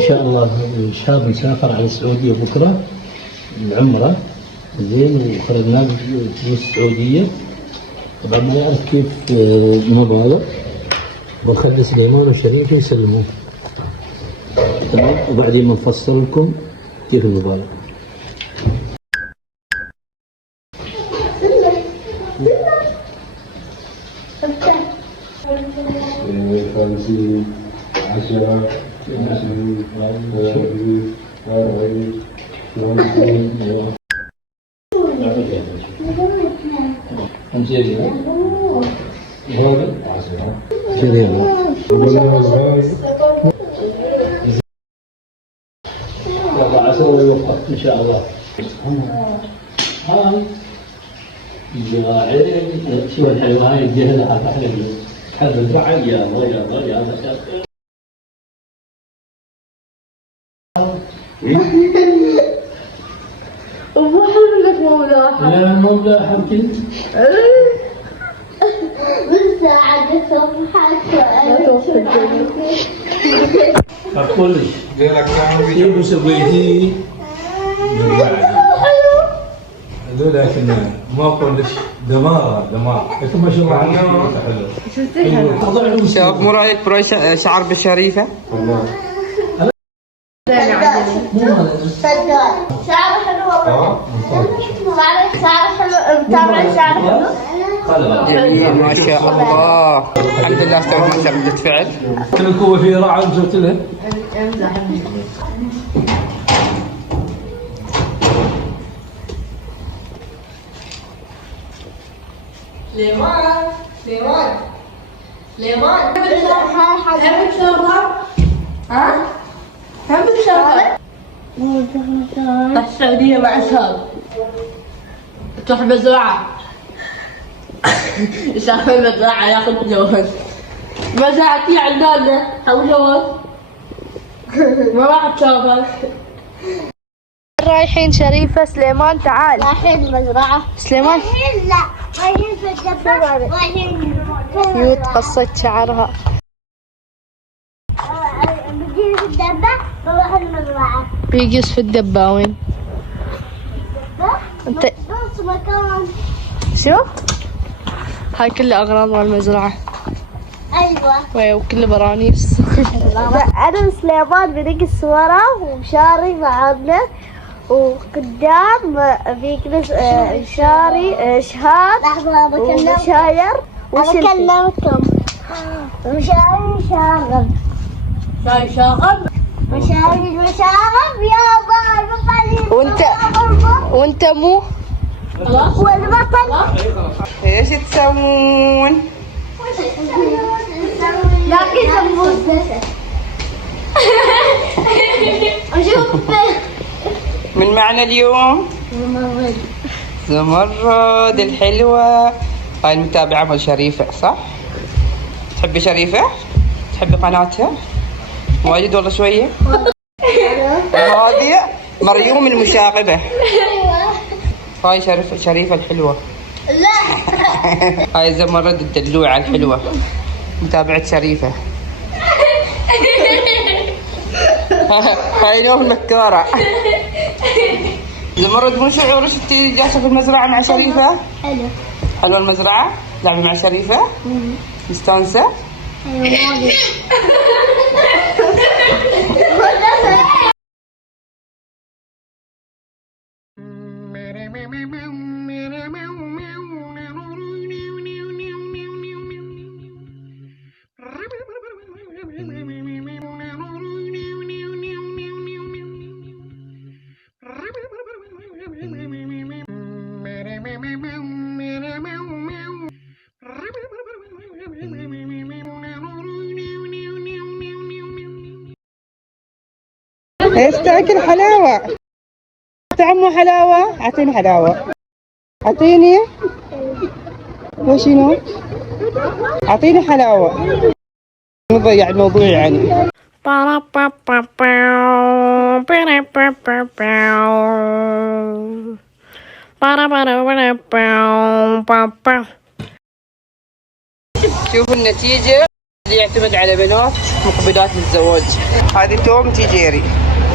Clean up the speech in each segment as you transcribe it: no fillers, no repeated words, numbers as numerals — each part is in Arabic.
إن شاء الله شاب مسافر على السعودية بكرة العمرة زين، وخرجنا فلوس السعودية. طبعا ما يعرف كيف المبالغ، وخلي سليمان وشريف يسلموه تمام، وبعدين بنفصل لكم كيف المبالغ. خمسين 10 20 30 40 50. الله عسى ويوفقك ان شاء الله. هاي يا عيني شو الحلوه هاي الجهله هذا حب البعل يا الله يا الله يا الله. مو حلو انك مو ملاحظ. لا مو ملاحظ كنت. بس عاد أقول لك كيف سويتي؟ هذول لكن ما أقول لك دمار لكن ما شاء الله حلو. شوف مو رايك براي شعر بالشريفة؟ شعره حلو والله. شعره حلو. متابعين شعره حلو. جميل ما شاء الله. الحمد لله استوت ما شاء ردة فعل. كل القوة في راعي وصلت لها. ليمون تحب الشوربة؟ ها؟ تحب الشوربة؟ السعودية مع شرب تروح مزرعة. شاف المزرعة ياخذ جوز. مزرعتي عندنا أو جوز. ما راح تشوفه. رايحين شريفة سليمان تعال. رايحين المزرعة. سليمان لا رايحين في الدبة. رايحين يوت قصت شعرها. بيجي في الدبة بروح المزرعة. بيقص في الدباوين. انت بس مكان. شو؟ هاي كلها أغراض مال المزرعة. أيوة. وكل برانيس. أنا وسليمان بنقص ورا ومشاري معنا، وقدام بيجلس شاري شهاد ومشاير بكلمكم. مشاري شاغب. شاي شاغب. مشاري شاغب يا وانت مو؟ والبطل. ايش تسوون؟ لاقي سمبوسة. وشوف من معنا اليوم؟ زمرد الحلوة. هاي المتابعة مال شريفة صح؟ تحبي شريفة؟ تحبي قناتها؟ واجد والله شوية؟ هذه مريوم المشاغبة. هاي شريفة الحلوة. لا. هاي زمرد الدلوعة الحلوة متابعة شريفة. هاي نوم المكارة. زمرد مو شعورك انتي جالسة في المزرعة مع شريفة؟ حلو. حلوة المزرعة؟ لعبي مع شريفة؟ مستانسة؟ أيوة. ايش تاكل حلاوة؟ تعمو حلاوة؟ اعطيني حلاوة. اعطيني. وشنو؟ اعطيني حلاوة. نضيع الموضوع يعني. شوفوا النتيجة. يعتمد على بنات مقبلات للزواج. هذه توم تيجيري.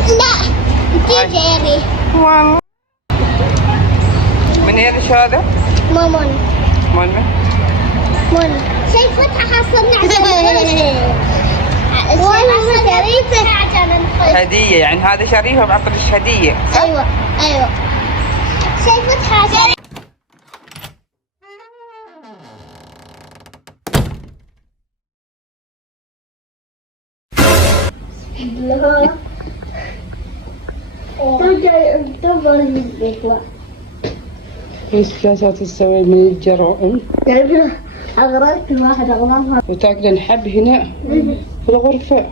لا تيجيري. والله. من ايش هذا؟ مامان. ماما. ماما. شيء فتحة حصلنا عشان هدية، يعني هذا شريفة بعطيك هدية. ايوه ايوه. شيء فتحة عشان ايش جالسة تسوي من الجرائم؟ أغرقت واحد أغراضها. وتاكلين حب هنا في الغرفة.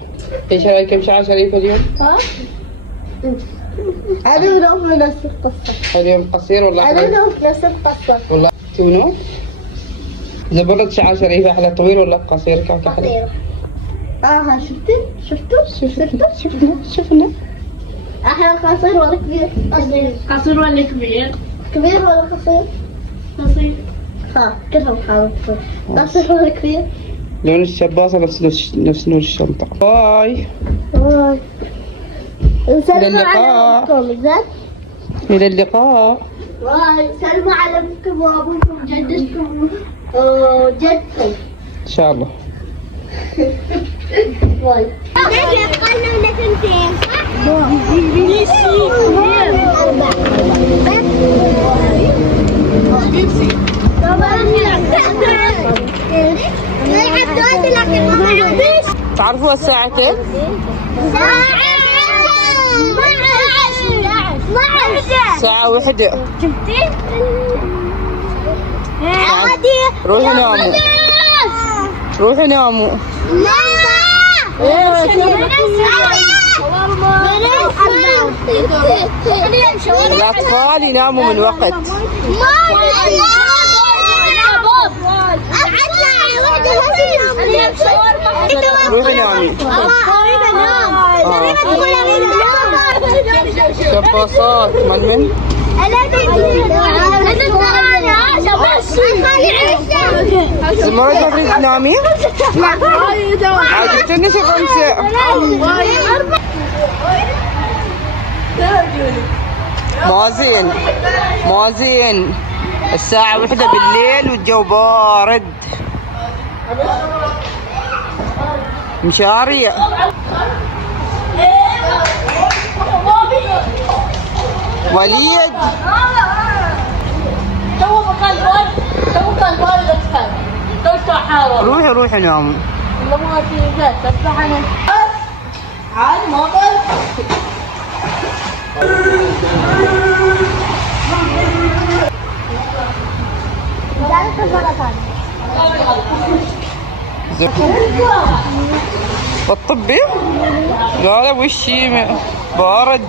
ايش رايك بشعر شريفة اليوم؟ أنا ونوف نفس القصة. اليوم قصير ولا أنا أحلى؟ ونوف نفس القصة. ولا تونو؟ زبرت شعر شريفة أحلى طويل ولا قصير كان أحلى؟ قصيرة. شفنا أحلى قصير ولا كبير؟ قصير. قصير ولا كبير؟ كبير ولا قصير؟ قصير. ها كلهم حاول. قصير ولا كبير؟ لون الشباصة نفس نور الشنطة. باي. باي. إلى اللقاء. إلى اللقاء. باي. سلموا على أبوكم وأبوكم وجدتكم وجدكم. إن شاء الله. باي. قلنا ولا تنتين؟ تعرفوا الساعة كيف؟ ساعة واحدة. شفتي؟ روحوا ناموا. روحوا ناموا. الأطفال يناموا من وقت. روحي نامي. شباصات من؟ زمرد ما تريد تنامي؟ عجبتني شو خمسة. موازين الساعة 1 بالليل والجو بارد. مشاريع. وليد روحي ناموا. الطبي لا وشي بارد.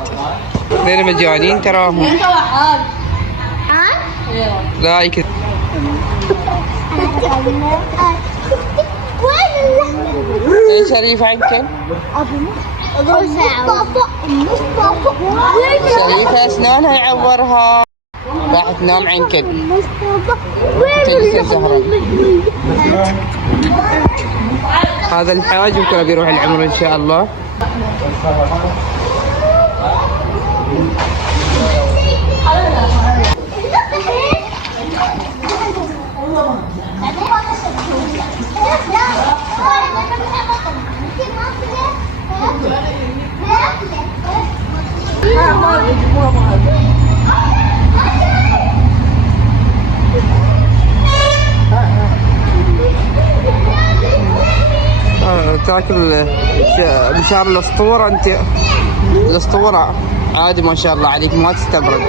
لين مجانين تراهم. لا يكذب. ايش شريف عنك؟ شريفة اسنانها يعورها. راح تنام عنك. تجلس الزهرة. هذا الحاج بكره بيروح العمر ان شاء الله. تاكل بشار الاسطوره انت. الاسطوره عادي ما شاء الله عليك ما تستبرد.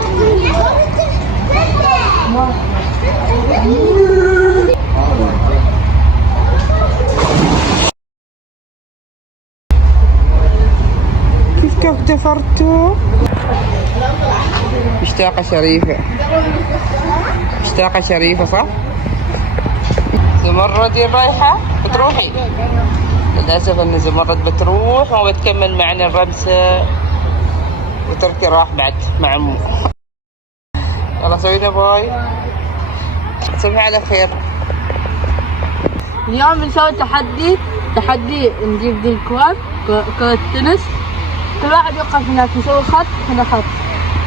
كيف دفرتوا؟ مشتاقة شريفة صح؟ زمرد رايحة بتروحي؟ للأسف إن زمرد بتروح وما بتكمل معنا الرمسة وتركي راح بعد مع أمه. يلا سوينا باي. تصبحي على خير. اليوم بنسوي تحدي تحدي نجيب ذي الكواب كرة تنس، كل واحد يوقف هناك يسوي خط هنا خط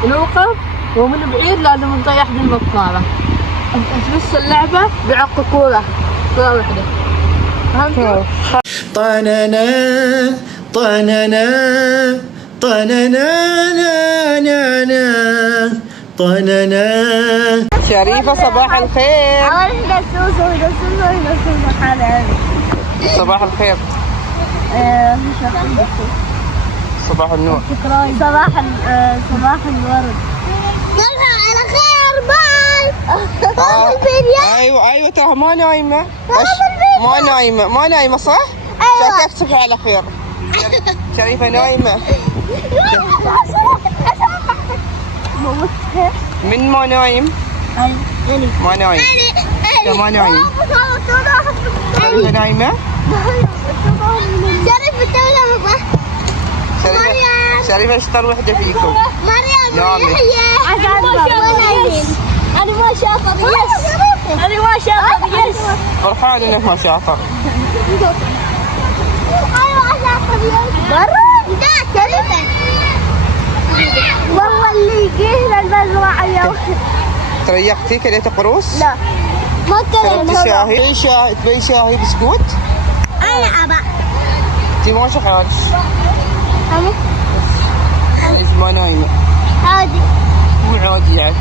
ونوقف، ومن بعيد لازم نطيح ذي البطارة. بس اللعبة بعق كورة واحدة. فهمتوا؟ طننا طننا طننا طننا. شريفة صباح الخير. صباح الخير. صباح النور. صباح الورد. نصبح على خير. باي. ايوه ترى ما نايمة. ما نايمة صح؟ أيوة. تصبحي على خير. شريفة نايمة. من ما نايم؟ ما نايم. ما نايم. شريفة نايمة؟ شريفة اشطر وحدة فيكم. مريم. أنا ما شاطر. يس. فرحان انك ما شاطر. والله اللي جينا المزرعة اليوم. تريقتي كليت قروص؟ لا ما شربتي كلمت. شاهي؟ تبي شاهي بسكوت؟ أنا أبا. انتي ماشي حالك؟ أنا ليش ما نايمة؟ عادي. مو عادي يعني؟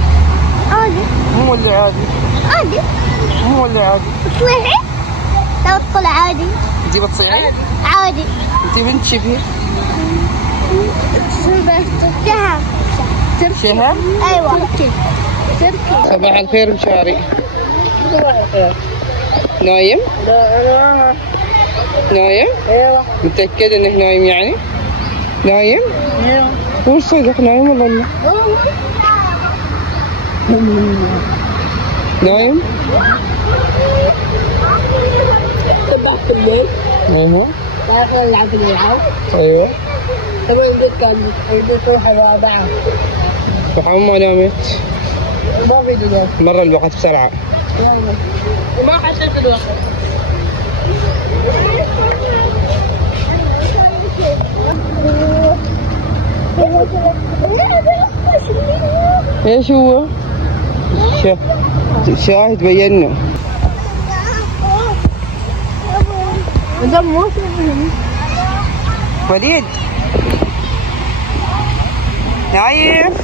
عادي. مو اللي عادي؟ عادي. مو اللي عادي؟ تصلحي؟ لو تقول عادي. انتي بتصيعي؟ عادي. انتي بنت شبهي؟ شهر. شهر؟ أيوة. صباح الخير مشاري. نايم؟ نايم؟ ايوه. متأكد انك نايم يعني؟ نايم؟ ايوه. وش صدق نايم ولا لا؟ نايم؟ صبحت الليل ايوه. رايح نلعب الألعاب. ايوه. طبعا بديت أروح الرابعة. وحوم ما نامت؟ ما في دلوقتي. مرة الوقت بسرعة. ما حسيت الوقت. ايش هو؟ شاهد بينه. وليد نايم.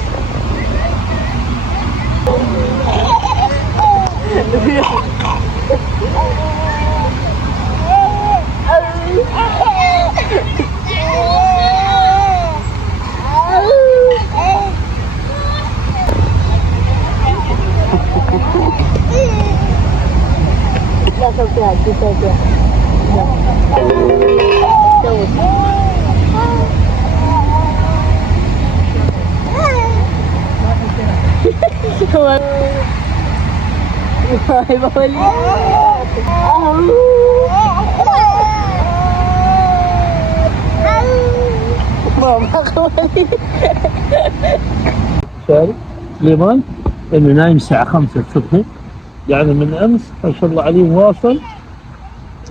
شاري ليمان انه نايم الساعة 5 الصبح، يعني من امس ما شاء الله عليه واصل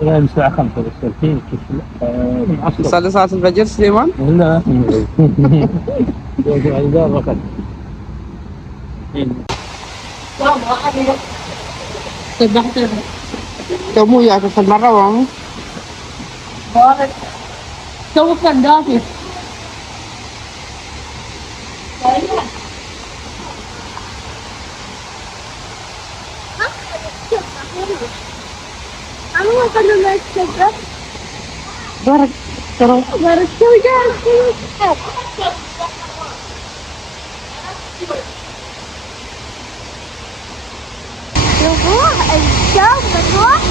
نايم الساعة 5 بس الحين صلي صلاة الفجر سليمان؟ لا يعني دار وقت. صبحت تو مو وياك في المرة وامو؟ تو كان دافي. أنا كنا ما تشجع. بارك ترى. بارك شجع. نروح الشام بنروح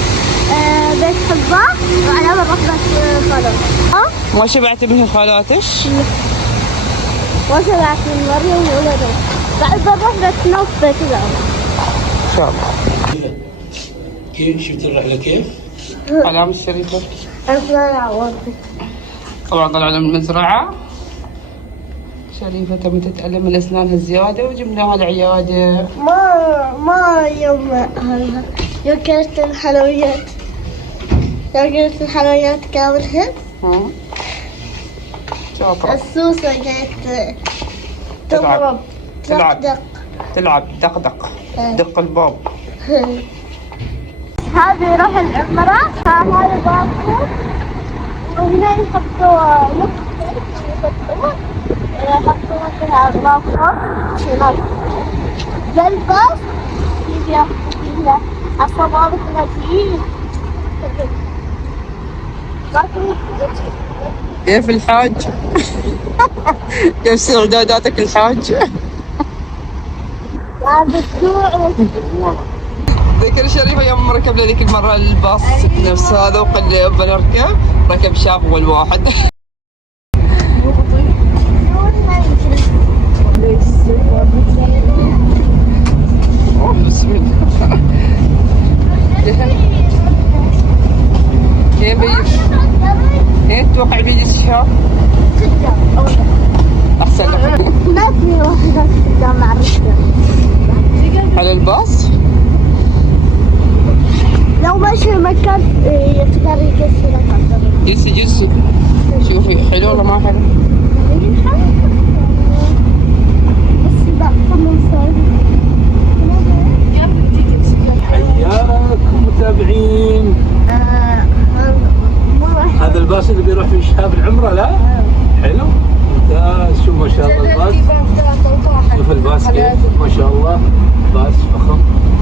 بيت حباه وعلى ما نروح بيت خالد. ما شبعت من خالاتش؟ وسمعت من مريم وولده. بعد بنروح بيت نوف بيت الأم. ان شاء الله. كيف شفت الرحلة كيف؟ علام الشريفة. أنا طبعا طلعنا من المزرعة. شريفة تبي تتألم من أسنانها الزيادة وجبناها العيادة. ما يوم هذا يوم كانت الحلويات. قلت الحلويات كاملهن. شاطرة. السوسة قالت تلعب. تلعب دق دق الباب. هذا يروح العمرة، هذا باكو، وهنا يحطوا نقطة يحطوا مثلا باكو هناك. ذا الباص يجي يحطوا فيها الصوابع 30. كيف الحاج؟ كيف استعداداتك الحاج؟ ذكر شريفة يوم ركبنا ذيك المرة الباص نفس هذا وقال لي ابى نركب، ركب شاب أول واحد. بسم الله. كيف بيجي؟ ايه تتوقع بيجي الشهر؟ احسن لك. ما في واحدة قدام مع الرجال. على الباص؟ لو ماشي مكان يقدر يكسر. جلسي شوفي حلو ولا ما حلو؟ حياكم متابعين. هذا الباص اللي بيروح في شهاب العمرة. لا حلو ممتاز. شوف ما شاء الله الباص، شوف الباص كيف ما شاء الله. باص فخم،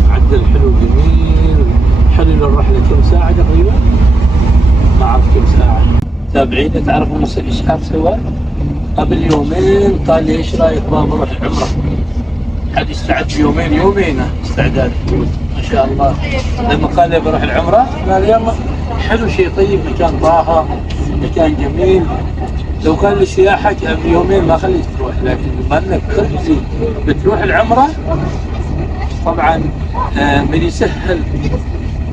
معدل حلو جميل. حلو للرحلة. كم ساعة تقريبا؟ ما أعرف كم ساعة. تابعين تعرفوا ايش كان سوى؟ قبل يومين قال لي ايش رايك بابا بروح العمرة. حد يستعد يومين استعداد ما شاء الله. لما قال لي بروح العمرة قال يلا حلو شيء طيب، مكان طاهر، مكان جميل. لو قال لي سياحة بيومين ما خليك تروح، لكن بما انك بتروح العمرة طبعا من يسهل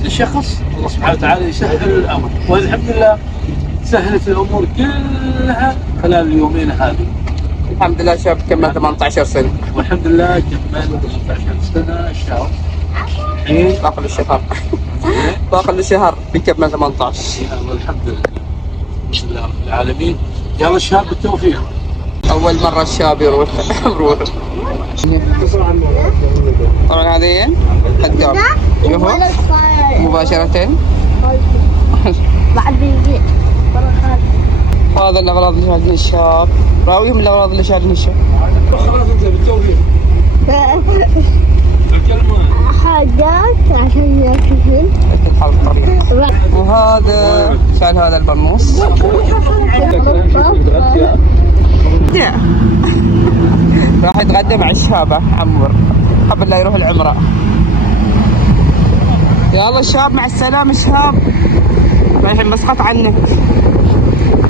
للشخص الله سبحانه وتعالى يسهل الامر، والحمد لله سهلت الامور كلها خلال اليومين هذه. الحمد لله شاب كمل 18 سنة. والحمد لله كمل 18 سنة. الشهر الحين باقي الشهر بيكمل 18. والحمد لله بسم الله رب العالمين. يلا الشباب بالتوفيق. أول مرة الشاب يروح. طبعا هذين قدام شوفوا مباشرة. بعد بيجي هذا الأغراض اللي شاهدين الشاب. راويهم الأغراض اللي شاهدين الشاب. خلاص انت بالتوفيق. حاجات عشان ياكلون. وهذا شال هذا البرنوس. راح يتغدى مع الشابة عمر قبل لا يروح العمرة. يلا الشاب مع السلامة. الشاب رايحين مسقط عنك.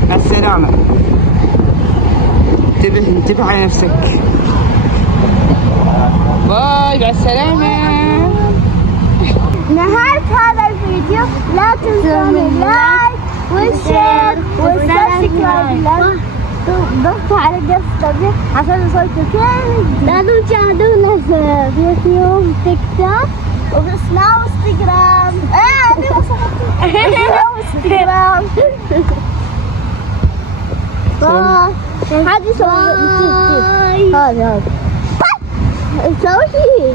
مع السلامة. انتبه على نفسك. باي مع السلامة. نهاية هذا الفيديو لا تنسون اللايك والشير والسبسكرايب. ضغطوا على جرس التنبيه عشان يوصلكم كل جديد. لازم تشاهدونا في يوتيوب، تيك توك، وسناب وانستغرام. وانستغرام. هذه سوي هذا سوي